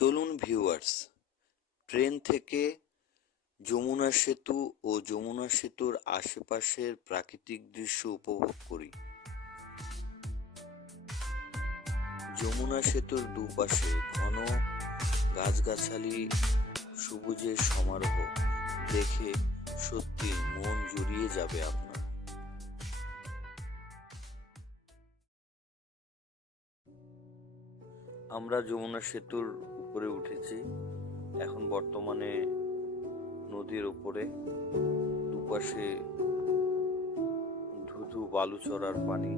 চলুন viewers, train থেকে যমুনা সেতু ও যমুনা সেতুর আশেপাশের প্রাকৃতিক দৃশ্য উপভোগ করি। যমুনা সেতুর দুপাশে ঘন গাছগাছালি, সবুজের সমারোহ দেখে সত্যি মন জুড়িয়ে যাবে আপনার। আমরা যমুনা সেতুর উপরে উঠেছি। এখন বর্তমানে নদীর উপরে দুপাশে ধুধু বালুচরার পানি।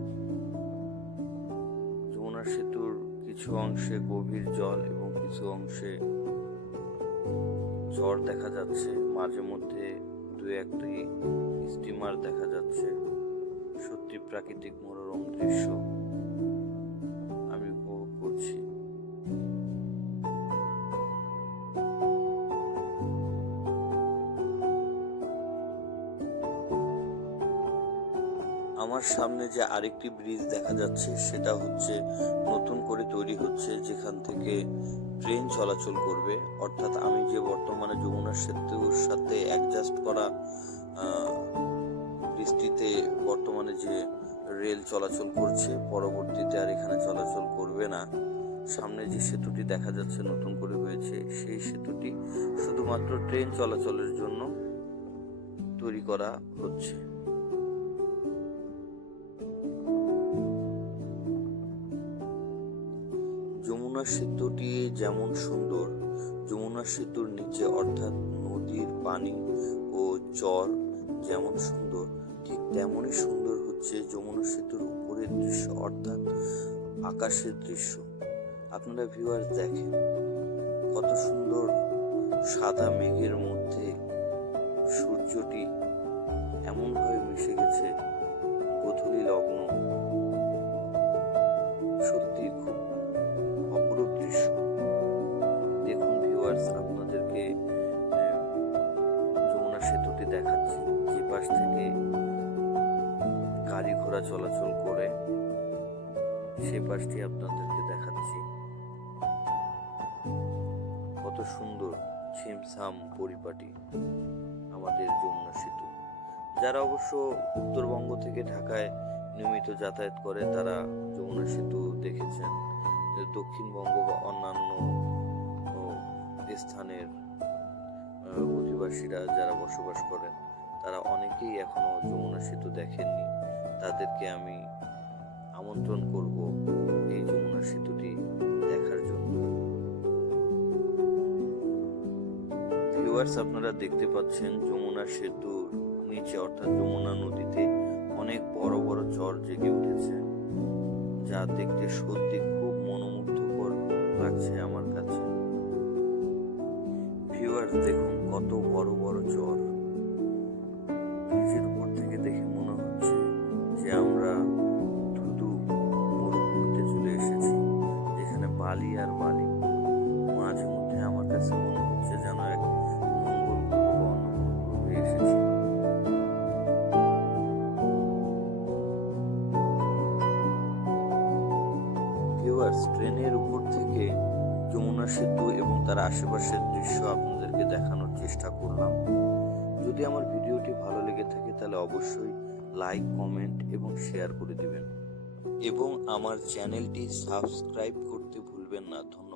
যমুনা সেতুর কিছু অংশে গভীর জল এবং কিছু অংশে চর দেখা যাচ্ছে। মাঝে মধ্যে দু একটি স্টিমার দেখা যাচ্ছে। সত্যি প্রাকৃতিক মনোরম দৃশ্য আমি উপভোগ করছি। আমার সামনে যে আরেকটি ব্রিজ দেখা যাচ্ছে সেটা হচ্ছে নতুন করে তৈরি হচ্ছে, যেখান থেকে ট্রেন চলাচল করবে। অর্থাৎ আমি যে বর্তমানে যমুনা সেতুর সাথে অ্যাডজাস্ট করা ব্রিজটিতে বর্তমানে যে রেল চলাচল করছে, পরবর্তীতে আর এখানে চলাচল করবে না। সামনে যে সেতুটি দেখা যাচ্ছে নতুন করে হয়েছে, সেই সেতুটি শুধুমাত্র ট্রেন চলাচলের জন্য তৈরি করা হচ্ছে। যমুনা সেতুটি যেমন সুন্দর, যমুনা সেতুর নিচে অর্থাৎ নদীর পানি ও চর যেমন সুন্দর, ঠিক তেমনই সুন্দর হচ্ছে যমুনা সেতুর উপরের দৃশ্য অর্থাৎ আকাশের দৃশ্য। আপনারা ভিউয়ার্স দেখেন কত সুন্দর সাদা মেঘের মধ্যে সূর্যটি এমনভাবে মিশে গেছে, গোধূলি লগ্ন। সত্যি খুব অপরূপ দৃশ্য। দেখুন ভিউয়ার্স, আপনাদেরকে যমুনা সেতুটি দেখাচ্ছি, যে পাশ থেকে গাড়ি ঘোড়া চলাচল করে সে পাশটি আপনাদেরকে দেখাচ্ছি। কত সুন্দর ছিমছাম পরিপাটি আমাদের যমুনা সেতু। যারা অবশ্য উত্তরবঙ্গ থেকে ঢাকায় নিয়মিত যাতায়াত করে তারা যমুনা সেতু দেখেছেন। দক্ষিণবঙ্গ বা অন্যান্য স্থানের অধিবাসীরা যারা বসবাস করেন তারা অনেকেই এখনো যমুনা সেতু দেখেননি। তাদেরকে আমি আমন্ত্রণ করব এই যমুনা সেতুটি দেখার জন্য। ভিউয়ার্স, আপনারা দেখতে পাচ্ছেন যমুনা সেতুর নিচে অর্থাৎ যমুনা নদীতে অনেক বড় বড় চর জেগে উঠেছে, যা দেখতে সত্যি খুব মনোমুগ্ধকর লাগছে আমার কাছে। ভিউয়ার্স দেখুন কত বড় বড় চর। ব্রিজের উপর থেকে দেখে মনে হচ্ছে যে আমরা ধুধু মরুভূমিতে চলে এসেছি, যেখানে বালি আর বালি। মাঝে মধ্যে আমার কাছে মনে হচ্ছে যেন এক মঙ্গল গ্রহ বা অন্য কোনো গ্রহে এসেছি। ভিউয়ার্স, ট্রেনের উপর থেকে যমুনা সেতু এবং তার আশেপাশের দৃশ্য আপনাদেরকে দেখানোর চেষ্টা করলাম। যদি আমার ভিডিওটি ভালো লেগে থাকে তাহলে অবশ্যই লাইক, কমেন্ট এবং শেয়ার করে দিবেন এবং আমার চ্যানেলটি সাবস্ক্রাইব করতে ভুলবেন না। ধন্যবাদ।